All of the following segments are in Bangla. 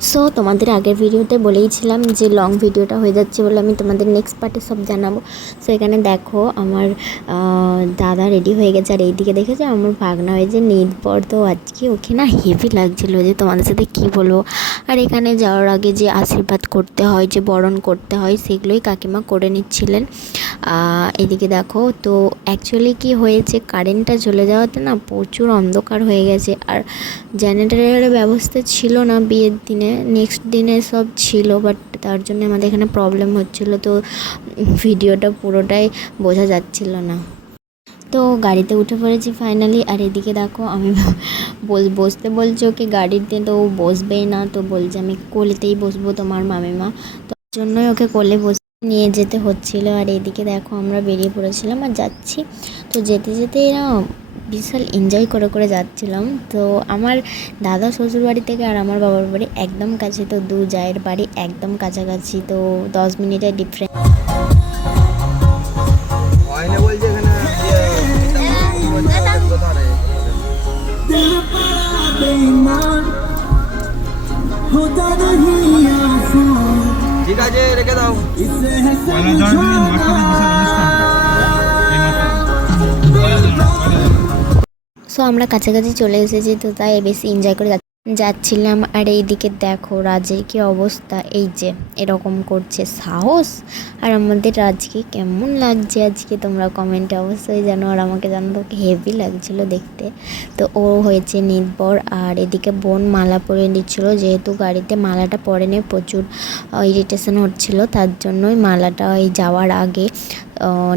সো তোমাদের আগের ভিডিওতে বলেইছিলাম যে লং ভিডিওটা হয়ে যাচ্ছে বলে আমি তোমাদের নেক্সট পার্টে সব জানাবো। সো এখানে দেখো আমার দাদা রেডি হয়ে গেছে, আর এইদিকে দেখেছো আমার ভাগনা হয়েছে নিদ পর। তো আজকে ওকে না হেভি লাগছিলো, যে তোমাদের সাথে কি বলবো। আর এখানে যাওয়ার আগে যে আশীর্বাদ করতে হয়, যে বরণ করতে হয়, সেগুলোই কাকিমা করে নিচ্ছিলেন। এদিকে দেখো, তো অ্যাকচুয়ালি কি হয়েছে, কারেন্টটা চলে যাওয়াতে না প্রচুর অন্ধকার হয়ে গেছে, আর জেনারেটরের ব্যবস্থা ছিল না বিয়ের দিনে। নেক্সট দিনে সব ছিল, বাট তার জন্য আমাদের এখানে প্রবলেম হচ্ছিলো, তো ভিডিওটা পুরোটাই বোঝা যাচ্ছিল না। তো গাড়িতে উঠে পড়েছি ফাইনালি। আর এদিকে দেখো আমি বসতে বলছে ওকে গাড়িতে, তো ও বসবেই না, তো বলছে আমি কোলেতেই বসবো তোমার মামিমা, তো তার জন্যই ওকে কোলে বসে নিয়ে যেতে হচ্ছিলো। আর এদিকে দেখো আমরা বেরিয়ে পড়েছিলাম আর যাচ্ছি। তো যেতে যেতে না বিশাল এনজয় করে করে যাচ্ছিলাম। তো আমার দাদা শ্বশুর বাড়ি থেকে আর আমার বাবার বাড়ি একদম কাছে, তো দু জায়ের বাড়ি একদম কাছাকাছি, তো 10 মিনিটের ডিফারেন্স। ঠিক আছে, রেখে দাও। সো আমরা কাছাকাছি চলে এসেছি, তো তাই বেশি এনজয় করে যাচ্ছিলাম। আর এইদিকে দেখো রাজের কি অবস্থা, এই যে এরকম করছে সাহস। আর আমাদের রাজকে কেমন লাগছে আজকে তোমরা কমেন্টে অবশ্যই জানো, আর আমাকে জানো তো হেভি লাগছিল দেখতে। তো ও হয়েছে নির্ভর। আর এদিকে বোন মালা পরে দিচ্ছিলো, যেহেতু গাড়িতে মালাটা পরেনি, প্রচুর ইরিটেশন হচ্ছিলো, তার জন্যই মালাটা এই যাওয়ার আগে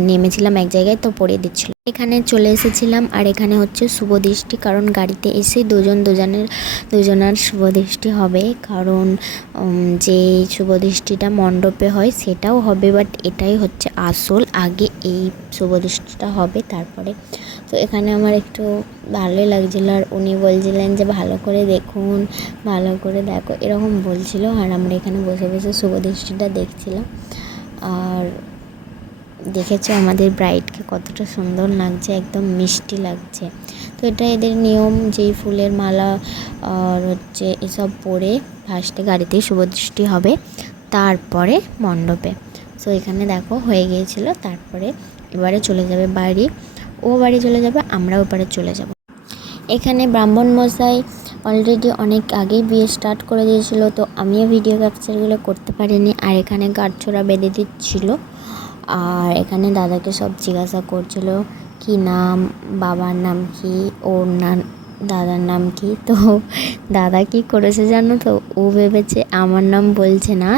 নেমেছিলাম এক জায়গায়, তো পরিয়ে দিচ্ছিলো। এখানে চলে এসেছিলাম, আর এখানে হচ্ছে শুভদৃষ্টি, কারণ গাড়িতে এসে দুজনার শুভদৃষ্টি হবে, কারণ যে শুভদৃষ্টিটা মণ্ডপে হয় সেটাও হবে, বাট এটাই হচ্ছে আসল, আগে এই শুভদৃষ্টিটা হবে তারপরে। তো এখানে আমার একটু ভালোই লাগছিলো, আর উনি বলছিলেন যে ভালো করে দেখুন, ভালো করে দেখো, এরকম বলছিল। আর আমরা এখানে বসে বসে শুভদৃষ্টিটা দেখছিলাম। আর দেখেছো আমাদের ব্রাইডকে কতটা সুন্দর লাগছে, একদম মিষ্টি লাগছে। তো এটা এদের নিয়ম, যেই ফুলের মালা আর হচ্ছে এসব পরে ফার্স্টে গাড়িতেই শুভদৃষ্টি হবে, তারপরে মণ্ডপে। সো এখানে দেখো হয়ে গিয়েছিল, তারপরে এবারে চলে যাবে বাড়ি, ও বাড়ি চলে যাবে, আমরা ওপারে চলে যাব। এখানে ব্রাহ্মণ মশাই অলরেডি অনেক আগেই বিয়ে স্টার্ট করে দিয়েছিল, তো আমিও ভিডিও ক্যাপচারগুলো করতে পারিনি। আর এখানে গাঁটছড়া বেঁধে দিচ্ছিল, আর এখানে দাদাকে সব জিজ্ঞাসা করছিল কি নাম, বাবার নাম কি, ওর নাম, দাদার নাম কি। তো দাদা কি করেছে জানো তো, ও ভেবেছে আমার নাম বলছে না,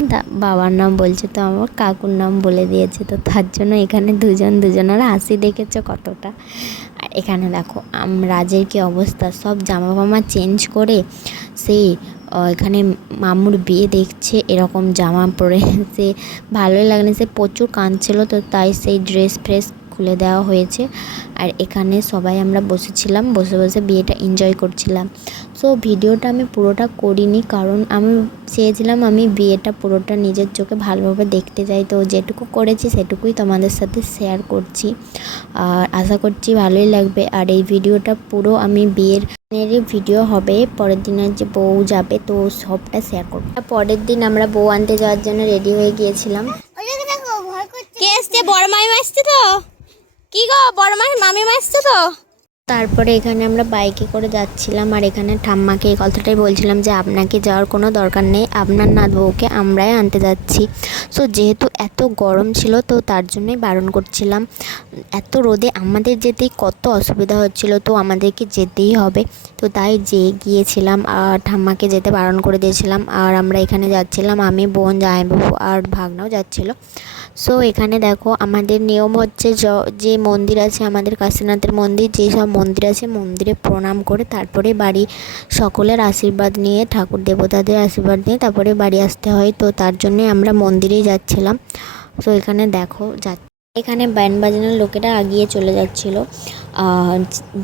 বাবার নাম বলছে, তো আমার কাকুর নাম বলে দিয়েছে। তো তার জন্য এখানে দুজনের হাসি দেখেছো কতটা। আর এখানে দেখো রাজের কি অবস্থা, সব জামা ফামা চেঞ্জ করে সেই এখানে মামুর বিয়ে দেখছে, এরকম জামা পরে সে ভালোই লাগছে, সে প্রচুর কাঁদছিল, তো তাই সেই ড্রেস ফ্রেস খুলে দেওয়া হয়েছে। আর এখানে সবাই আমরা বসেছিলাম, বসে বসে বিয়েটা এনজয় করছিলাম। সো ভিডিওটা আমি পুরোটা করিনি, কারণ আমি চেয়েছিলাম আমি বিয়েটা পুরোটা নিজের চোখে ভালোভাবে দেখতে চাই, তো যেটুকু করেছি সেটুকুই তোমাদের সাথে শেয়ার করছি, আর আশা করছি ভালোই লাগবে। আর এই ভিডিওটা পুরো আমি বিয়ের ভিডিও হবে, পরের দিনের যে বউ যাবে তো সবটা শেয়ার করবো। পরের দিন আমরা বউ আনতে যাওয়ার জন্য রেডি হয়ে গিয়েছিলাম। কে আসছে? বড় মামিমা আসছে তো? কি গো, বড় মামিমা আসছে তো? তারপরে এখানে আমরা বাইকে করে যাচ্ছিলাম, আর এখানে ঠাম্মাকে এই কথাটাই বলছিলাম যে আপনাকে যাওয়ার কোনো দরকার নেই, আপনার নাত বউকে আমরাই আনতে যাচ্ছি। সো যেহেতু এত গরম ছিল, তো তার জন্যই বারণ করছিলাম, এত রোদে আমাদের যেতেই কত অসুবিধা হচ্ছিল, তো আমাদেরকে যেতেই হবে, তো তাই গিয়েছিলাম, আর ঠাম্মাকে যেতে বারণ করে দিয়েছিলাম। আর আমরা এখানে যাচ্ছিলাম, আমি, বোন, জামাইবাবু আর ভাগনাও যাচ্ছিল। সো এখানে দেখো আমাদের নিয়ম হচ্ছে যে মন্দির আছে আমাদের কাশীনাথের মন্দির, যেসব মন্দির আছে মন্দিরে প্রণাম করে তারপরে বাড়ি সকলের আশীর্বাদ নিয়ে, ঠাকুর দেবতাদের আশীর্বাদ নিয়ে তারপরে বাড়ি আসতে হয়, তো তার জন্যই আমরা মন্দিরেই যাচ্ছিলাম। তো এখানে দেখো এখানে ব্যান্ড বাজানোর লোকেরা আগিয়ে চলে যাচ্ছিলো,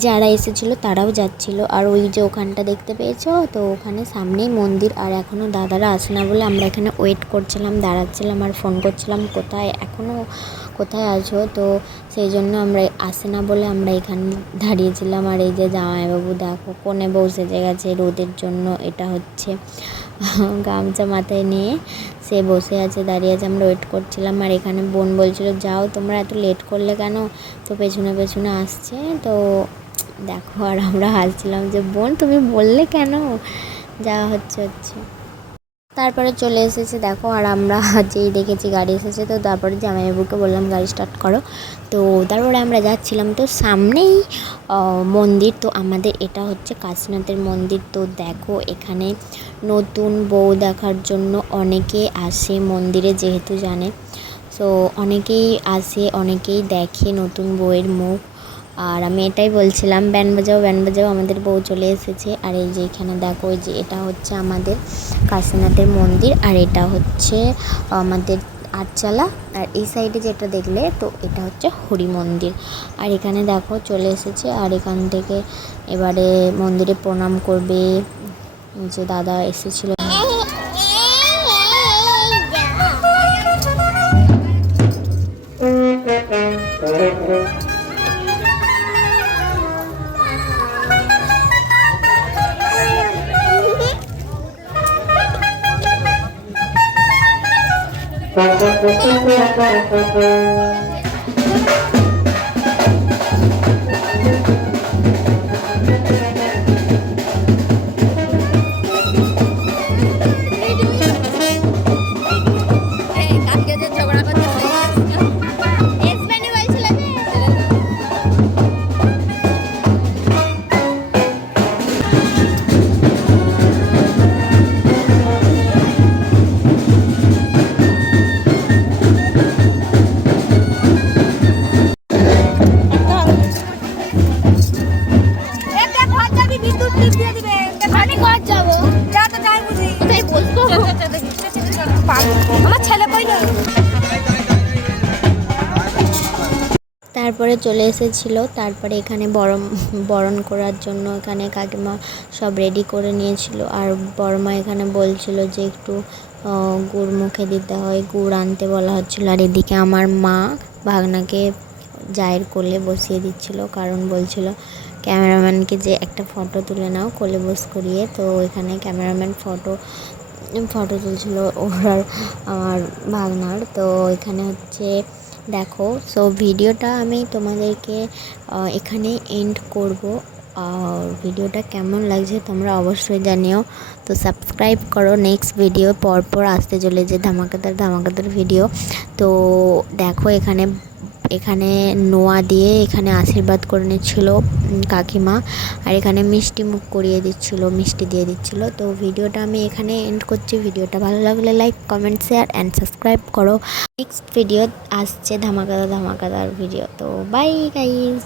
যারা এসেছিলো তারাও যাচ্ছিলো। আর ওই যে ওখানটা দেখতে পেয়েছো, তো ওখানে সামনেই মন্দির, আর এখনও দাদারা আসে না বলে আমরা এখানে ওয়েট করছিলাম, দাঁড়াচ্ছিলাম আর ফোন করছিলাম কোথায় আছো, তো সেই জন্য আমরা আসে না বলে আমরা এখানে দাঁড়িয়েছিলাম। আর এই যে জামাইবাবু দেখো কোণে বউ সেজে গেছে রোদের জন্য, এটা হচ্ছে গামছা মাথায় নিয়ে সে বসে আছে, দাঁড়িয়ে আছে। আমরা ওয়েট করছিলাম। আর এখানে বোন বলছিল যাও তোমরা, এত লেট করলে কেন, তো পেছনে পেছনে আসছে। তো দেখো, আর আমরা হাসছিলাম যে বোন তুমি বললে কেন, যা হচ্ছে। তারপরে চলে এসেছে দেখো, আর আমরা যেই দেখেছি গাড়ি এসেছে, তো তারপরে জামাইবাবুকে বললাম গাড়ি স্টার্ট করো। তো তারপরে আমরা যাচ্ছিলাম, তো সামনেই মন্দির। তো আমাদের এটা হচ্ছে কাশীনাথের মন্দির। তো দেখো এখানে নতুন বউ দেখার জন্য অনেকে আসে মন্দিরে, যেহেতু জানে। সো অনেকেই আসে, অনেকেই দেখে নতুন বউয়ের মুখ। আর আমি এটাই বলছিলাম, ব্যান্ড বাজাও ব্যান্ড বাজাও, আমাদের বউ চলে এসেছে। আর এই যে এখানে দেখো, এই যে এটা হচ্ছে আমাদের কাশীনাথের মন্দির, আর এটা হচ্ছে আমাদের আটচালা। আর এই সাইডে যেটা দেখলে, তো এটা হচ্ছে হরি মন্দির। আর এখানে দেখো চলে এসেছে, আর এখান থেকে এবারে মন্দিরে প্রণাম করবে। যে দাদা এসেছিল, তারপরে চলে এসেছিল। তারপরে এখানে বরণ করার জন্য এখানে কাকিমা সব রেডি করে নিয়েছিল। আর বড়মা এখানে বলছিল যে একটু গুড় মুখে দিতে হয়, গুড় আনতে বলা হচ্ছিল। আর এদিকে আমার মা ভাগনাকে জায়ের কোলে বসিয়ে দিচ্ছিল, কারণ বলছিল ক্যামেরাম্যানকে যে একটা ফটো তুলে নাও কোলে বস করিয়ে। তো এখানে ক্যামেরাম্যান ফটো তুলছিল ওর আর আমার ভাগনার। তো এখানে হচ্ছে দেখো, সো ভিডিওটা আমি তোমাদেরকে এখানে এন্ড করব। আর ভিডিওটা কেমন লাগছে তোমরা অবশ্যই জানিও। তো সাবস্ক্রাইব করো, নেক্সট ভিডিও পরপর আসতে চলেছে ধামাকাদার ভিডিও। তো দেখো এখানে নোয়া দিয়ে এখানে আশীর্বাদ করে নিচ্ছিল কাকিমা। আর এখানে মিষ্টি মুখ করিয়ে দিচ্ছিল, মিষ্টি দিয়ে দিচ্ছিল। তো ভিডিওটা আমি এখানে এন্ড করছি। ভিডিওটা ভালো লাগলে like, comment, share and subscribe করো। নেক্সট ভিডিও আসছে ধামাকাদার ভিডিও। তো বাই গাইস।